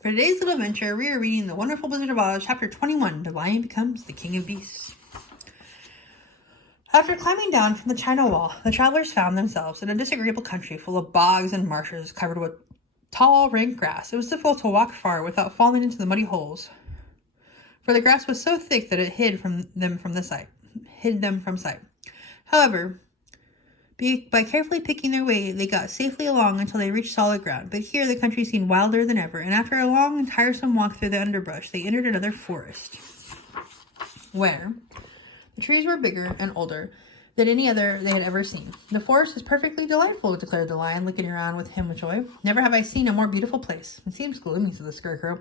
For today's little adventure, we are reading The Wonderful Wizard of Oz, Chapter 21, The Lion Becomes the King of Beasts. After climbing down from the China Wall, the travelers found themselves in a disagreeable country full of bogs and marshes covered with tall, rank grass. It was difficult to walk far without falling into the muddy holes, for the grass was so thick that it hid them from sight. However, by carefully picking their way, they got safely along until they reached solid ground. But here the country seemed wilder than ever, and after a long and tiresome walk through the underbrush, they entered another forest, where the trees were bigger and older than any other they had ever seen. "The forest is perfectly delightful," declared the lion, looking around with him with joy. "Never have I seen a more beautiful place." "It seems gloomy," said the scarecrow.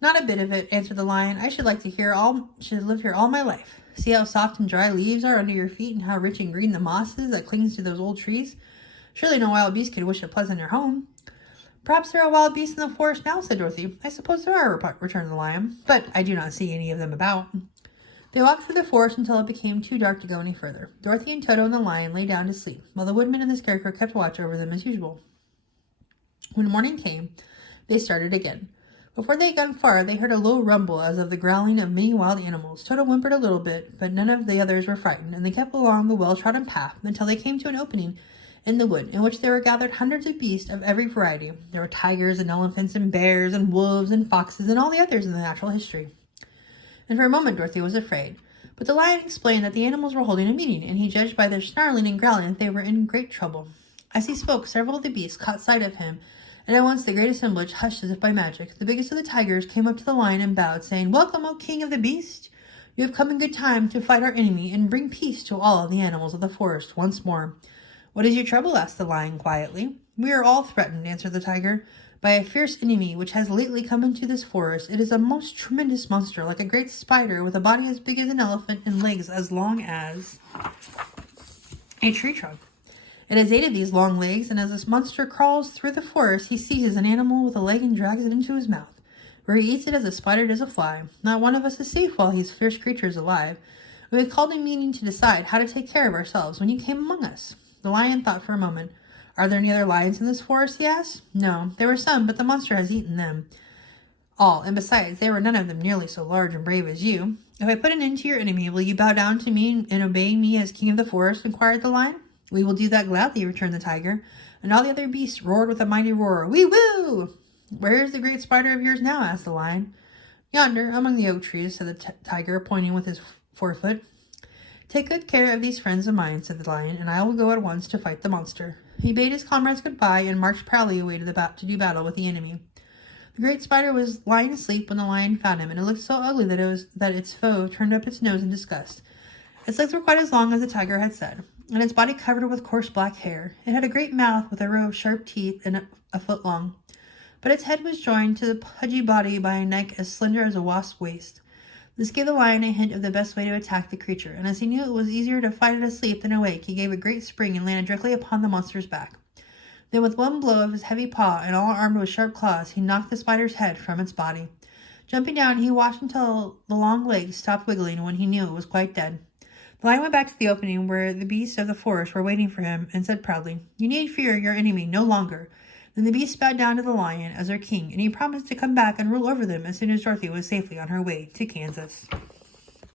"Not a bit of it," answered the lion. "I should live here all my life. See how soft and dry leaves are under your feet, and how rich and green the moss is that clings to those old trees. Surely no wild beast could wish a pleasanter home." "Perhaps there are wild beasts in the forest now," said Dorothy. "I suppose there are," returned the lion, "but I do not see any of them about." They walked through the forest until it became too dark to go any further. Dorothy and Toto and the lion lay down to sleep, while the woodman and the scarecrow kept watch over them as usual. When morning came, they started again. Before they had gone far, they heard a low rumble as of the growling of many wild animals. Toto whimpered a little bit, but none of the others were frightened, and they kept along the well-trodden path until they came to an opening in the wood, in which there were gathered hundreds of beasts of every variety. There were tigers and elephants and bears and wolves and foxes and all the others in the natural history. And for a moment Dorothy was afraid, but the lion explained that the animals were holding a meeting, and he judged by their snarling and growling that they were in great trouble. As he spoke, several of the beasts caught sight of him, and at once the great assemblage hushed as if by magic. The biggest of the tigers came up to the lion and bowed, saying, "Welcome, O King of the Beasts! You have come in good time to fight our enemy and bring peace to all of the animals of the forest once more." "What is your trouble?" asked the lion quietly. "We are all threatened," answered the tiger, "by a fierce enemy which has lately come into this forest. It is a most tremendous monster, like a great spider, with a body as big as an elephant and legs as long as a tree trunk. It has 8 of these long legs, and as this monster crawls through the forest, he seizes an animal with a leg and drags it into his mouth, where he eats it as a spider does a fly. Not one of us is safe while this fierce creature is alive. We have called a meeting to decide how to take care of ourselves when you came among us." The lion thought for a moment. "Are there any other lions in this forest?" he asked. "No, there were some, but the monster has eaten them all, and besides, there were none of them nearly so large and brave as you. If I put an end to your enemy, will you bow down to me and obey me as king of the forest?" inquired the lion. "We will do that gladly," returned the tiger, and all the other beasts roared with a mighty roar. "Wee woo!" "Where is the great spider of yours now?" asked the lion. "Yonder, among the oak trees," said the tiger, pointing with his forefoot. "Take good care of these friends of mine," said the lion, "and I will go at once to fight the monster." He bade his comrades goodbye and marched proudly away to do battle with the enemy. The great spider was lying asleep when the lion found him, and it looked so ugly that its foe turned up its nose in disgust. Its legs were quite as long as the tiger had said, and its body covered with coarse black hair. It had a great mouth with a row of sharp teeth and a foot long, but its head was joined to the pudgy body by a neck as slender as a wasp's waist. This gave the lion a hint of the best way to attack the creature, and as he knew it was easier to fight it asleep than awake, he gave a great spring and landed directly upon the monster's back. Then with one blow of his heavy paw, and all armed with sharp claws, he knocked the spider's head from its body. Jumping down, he watched until the long legs stopped wiggling, when he knew it was quite dead. The lion went back to the opening where the beasts of the forest were waiting for him, and said proudly, "You need fear your enemy no longer." Then the beasts bowed down to the lion as their king, and he promised to come back and rule over them as soon as Dorothy was safely on her way to Kansas.